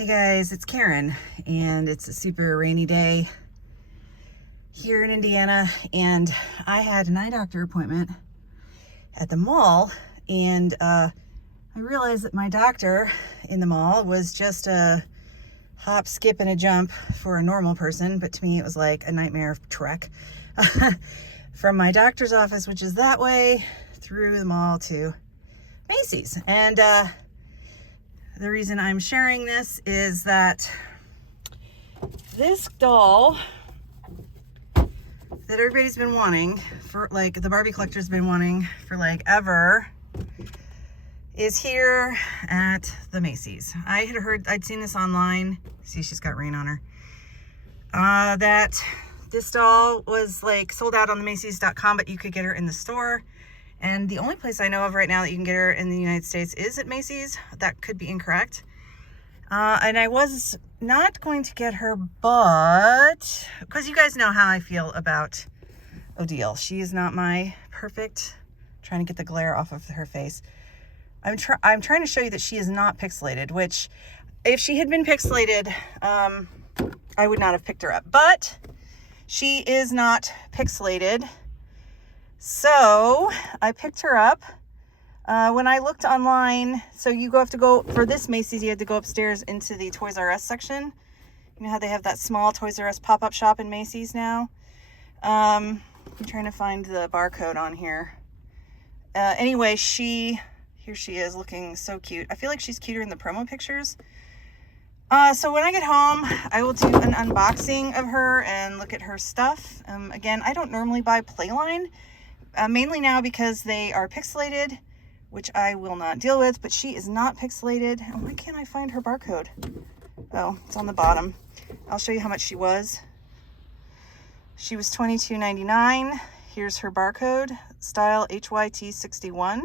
Hey guys, it's Karen, and it's a super rainy day here in Indiana, and I had an eye doctor appointment at the mall, and I realized that my doctor in the mall was just a hop, skip, and a jump for a normal person, but to me it was like a nightmare trek from my doctor's office, which is that way, through the mall to Macys. And the reason I'm sharing this is that this doll that everybody's been wanting for, like, the Barbie collector's been wanting for like ever, is here at the Macys. I'd seen this online. See, she's got rain on her. That this doll was like sold out on the Macys.com, but you could get her in the store. And the only place I know of right now that you can get her in the United States is at Macys. That could be incorrect. And I was not going to get her, but because you guys know how I feel about Odile. She is not my perfect, trying to get the glare off of her face. I'm trying to show you that she is not pixelated, which if she had been pixelated, I would not have picked her up. But she is not pixelated. So I picked her up. When I looked online, so you have to go, for this Macys, you had to go upstairs into the Toys R Us section. You know how they have that small Toys R Us pop-up shop in Macys now? I'm trying to find the barcode on here. Anyway, here she is looking so cute. I feel like she's cuter in the promo pictures. So when I get home, I will do an unboxing of her and look at her stuff. Again, I don't normally buy Playline. Mainly now because they are pixelated, which I will not deal with, but she is not pixelated. And why can't I find her barcode? Oh, it's on the bottom. I'll show you how much she was. She was $22.99. Here's her barcode, style HYT61.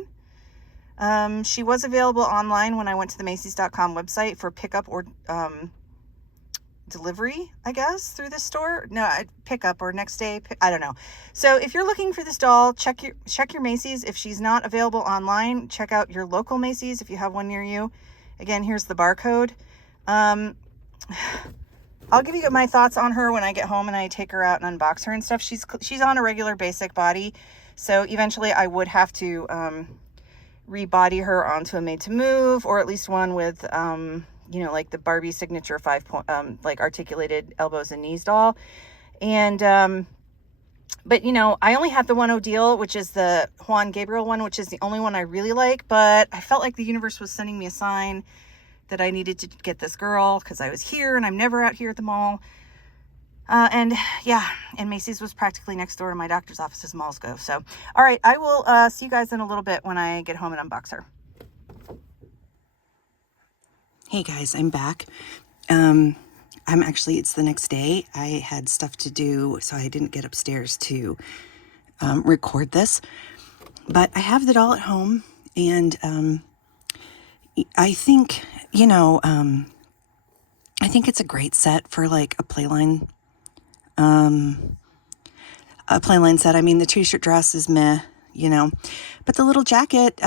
She was available online when I went to the Macys.com website for pickup or delivery, I guess, through the store. No, pickup or next day. I don't know. So if you're looking for this doll, check your Macys. If she's not available online, check out your local Macys if you have one near you. Again, here's the barcode. I'll give you my thoughts on her when I get home and I take her out and unbox her and stuff. She's on a regular basic body, so eventually I would have to rebody her onto a made to move, or at least one with you know, like the Barbie signature 5-point, like articulated elbows and knees doll. And, but you know, I only have the one Odile, which is the Juan Gabriel one, which is the only one I really like, but I felt like the universe was sending me a sign that I needed to get this girl because I was here and I'm never out here at the mall. And yeah, and Macys was practically next door to my doctor's office as malls go. So, all right, I will see you guys in a little bit when I get home and unbox her. Hey guys, I'm back. It's the next day. I had stuff to do, so I didn't get upstairs to record this. But I have the doll at home, and I think, you know, I think it's a great set for like a Playline set. I mean, the t-shirt dress is meh, you know, but the little jacket,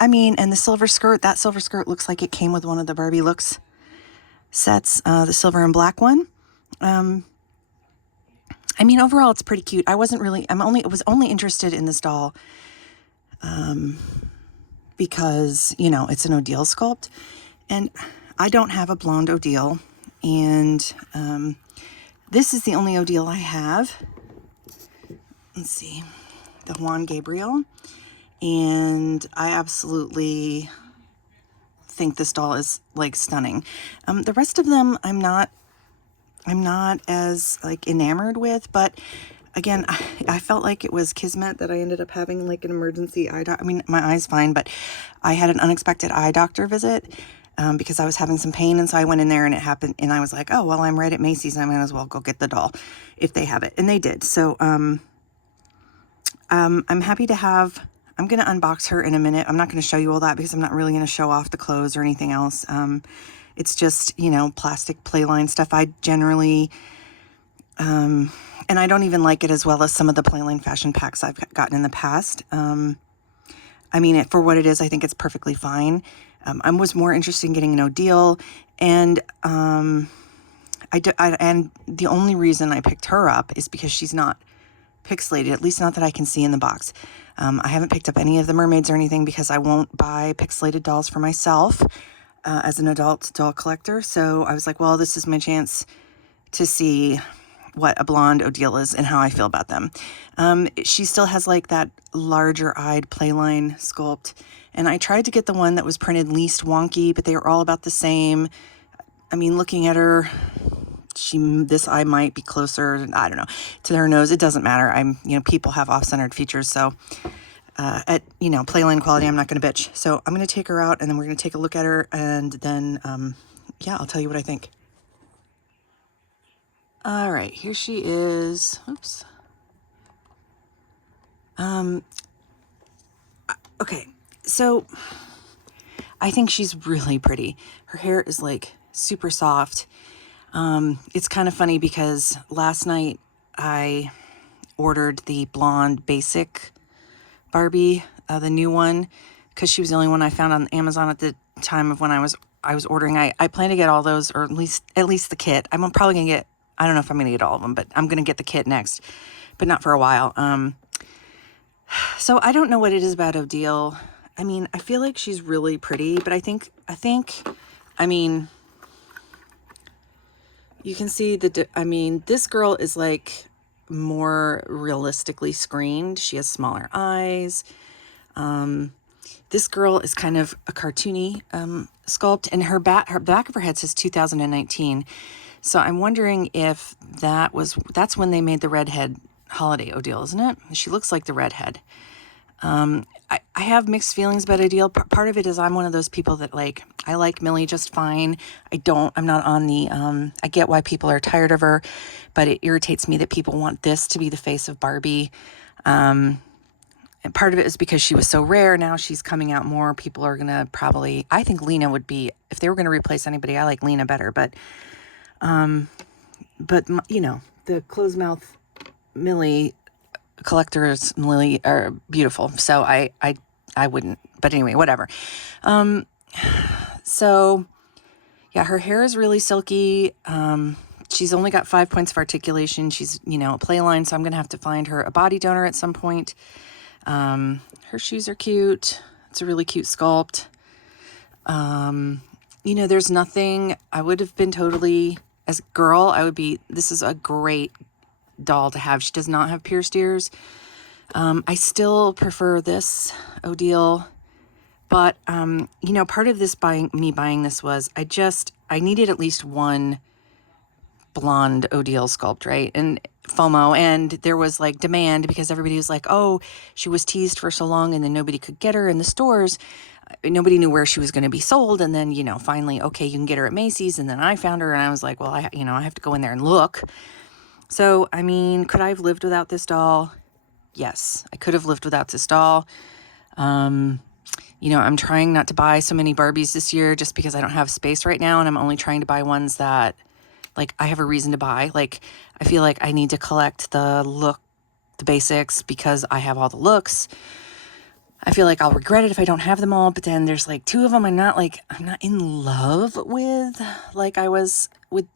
I mean, and the silver skirt, that silver skirt looks like it came with one of the Barbie Looks sets, the silver and black one. I mean, overall, it's pretty cute. I was only interested in this doll, because, you know, it's an Odile sculpt, and I don't have a blonde Odile, and, this is the only Odile I have. Let's see, the Juan Gabriel. And I absolutely think this doll is like stunning. The rest of them I'm not as like enamored with, but again, I felt like it was kismet that I ended up having like an emergency eye doctor. I mean, my eye's fine, but I had an unexpected eye doctor visit because I was having some pain, and so I went in there and it happened, and I was like, oh well, I'm right at Macys, I might as well go get the doll if they have it, and they did. So I'm happy to have. I'm going to unbox her in a minute. I'm not going to show you all that because I'm not really going to show off the clothes or anything else. It's just, you know, plastic Playline stuff. I generally, and I don't even like it as well as some of the Playline fashion packs I've gotten in the past. I mean, for what it is, I think it's perfectly fine. I was more interested in getting an Odile, and and the only reason I picked her up is because she's not pixelated, at least not that I can see in the box. I haven't picked up any of the mermaids or anything because I won't buy pixelated dolls for myself as an adult doll collector. So I was like, well, this is my chance to see what a blonde Odile is and how I feel about them. She still has like that larger eyed playline sculpt. And I tried to get the one that was printed least wonky, but they were all about the same. I mean, looking at her, this eye might be closer, I don't know, to her nose. It doesn't matter. People have off-centered features. So at, playline quality, I'm not going to bitch. So I'm going to take her out and then we're going to take a look at her. And then, I'll tell you what I think. All right, here she is. Oops. Okay, so I think she's really pretty. Her hair is like super soft. It's kind of funny because last night I ordered the blonde basic Barbie, the new one, because she was the only one I found on Amazon at the time of when I was ordering. I plan to get all those, or at least the kit. I'm probably gonna get, I don't know if I'm gonna get all of them, but I'm gonna get the kit next, but not for a while. So I don't know what it is about Odile. I mean, I feel like she's really pretty, but I think, you can see this girl is like more realistically screened. She has smaller eyes. This girl is kind of a cartoony sculpt, and her back of her head says 2019. So I'm wondering if that's when they made the redhead holiday Odile, isn't it? She looks like the redhead. I have mixed feelings about Odile. Part of it is I'm one of those people that I like Millie just fine. I'm not on the, I get why people are tired of her, but it irritates me that people want this to be the face of Barbie. And part of it is because she was so rare. Now she's coming out more. People are going to I think Lena would be, if they were going to replace anybody, I like Lena better, but the closed mouth Millie collectors Millie are beautiful, so I wouldn't, but anyway, whatever. So yeah, her hair is really silky. She's only got 5 points of articulation. She's a playline, so I'm gonna have to find her a body donor at some point. Her shoes are cute. It's a really cute sculpt. There's nothing, I would have been totally, as a girl, this is a great doll to have. She does not have pierced ears. I still prefer this Odile, but part of this me buying this was I needed at least one blonde Odile sculpt, right? And FOMO, and there was demand because everybody was like, oh, she was teased for so long and then nobody could get her in the stores. Nobody knew where she was going to be sold. And then, finally, okay, you can get her at Macys. And then I found her and I was like, well, I have to go in there and look. So, could I have lived without this doll? Yes, I could have lived without this doll. I'm trying not to buy so many Barbies this year just because I don't have space right now. And I'm only trying to buy ones that, I have a reason to buy. I feel like I need to collect the basics because I have all the looks. I feel like I'll regret it if I don't have them all. But then there's 2 of them I'm not in love with I was with.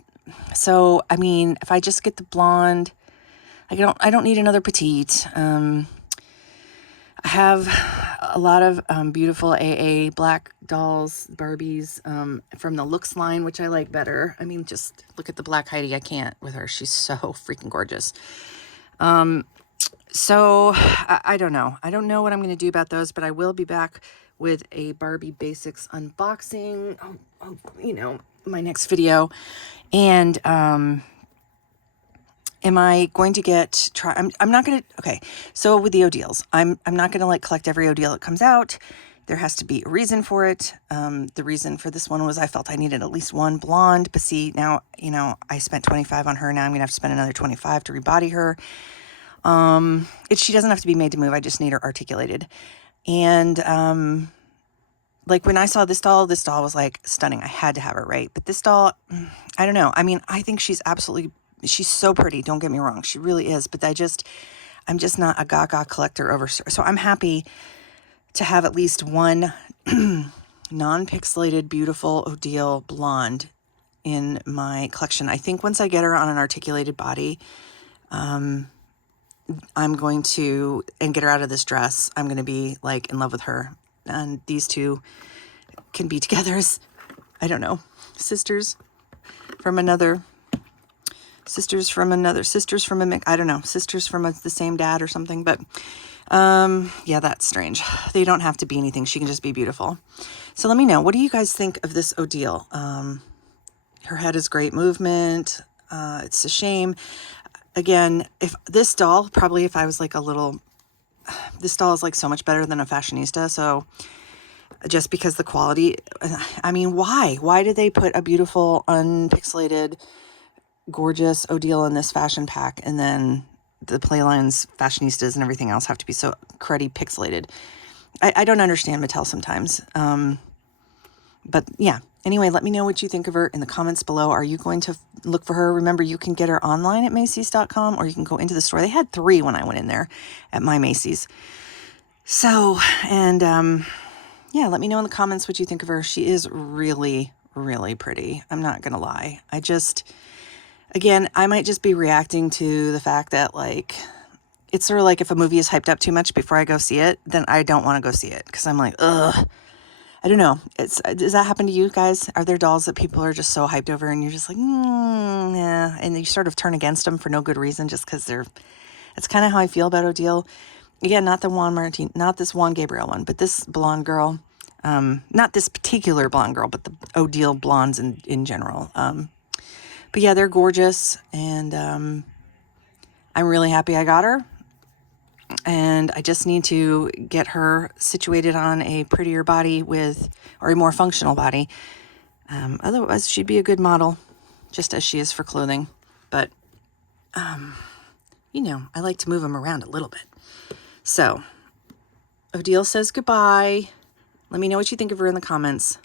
So, if I just get the blonde, I don't need another petite. I have a lot of beautiful AA black dolls, Barbies, from the Looks line, which I like better. Just look at the black Heidi. I can't with her. She's so freaking gorgeous. So I don't know. I don't know what I'm going to do about those, but I will be back with a Barbie Basics unboxing. My next video. And am I going to I'm not going to, okay, so with the Odiles, I'm not going to collect every Odile that comes out. There has to be a reason for it. The reason for this one was I felt I needed at least one blonde, but see, now, I spent $25 on her. Now I'm going to have to spend another $25 to rebody her. She doesn't have to be made to move. I just need her articulated. And, when I saw this doll was stunning. I had to have her, right? But this doll, I don't know. I think she's so pretty. Don't get me wrong. She really is. But I'm just not a gaga collector over. So I'm happy to have at least one non-pixelated, beautiful Odile blonde in my collection. I think once I get her on an articulated body, I'm going to, and get her out of this dress, I'm going to be like in love with her. And these two can be together as, I don't know, sisters from another, sisters from a, I don't know, sisters from the same dad or something. But yeah, that's strange. They don't have to be anything. She can just be beautiful. So let me know, what do you guys think of this Odile? Her head is great movement. It's a shame. Again, if this doll, probably if I was like a little, this doll is like so much better than a fashionista. So just because the quality, I mean, why did they put a beautiful unpixelated gorgeous Odile in this fashion pack, and then the Playlines fashionistas and everything else have to be so cruddy pixelated? I don't understand Mattel sometimes. But yeah, anyway, let me know what you think of her in the comments below. Are you going to look for her? Remember, you can get her online at Macys.com, or you can go into the store. They had 3 when I went in there at my Macys. So, and yeah, let me know in the comments what you think of her. She is really, really pretty. I'm not going to lie. Again, I might just be reacting to the fact that, like, it's sort of like if a movie is hyped up too much before I go see it, then I don't want to go see it, because I'm like, ugh. I don't know. Does that happen to you guys? Are there dolls that people are just so hyped over and you're just like, yeah, and you sort of turn against them for no good reason just because it's kind of how I feel about Odile. Again, not this Juan Gabriel one, but this blonde girl. Not this particular blonde girl, but the Odile blondes in general. But yeah, they're gorgeous, and I'm really happy I got her. And I just need to get her situated on a prettier body or a more functional body. Otherwise, she'd be a good model, just as she is for clothing. But, you know, I like to move them around a little bit. So, Odile says goodbye. Let me know what you think of her in the comments.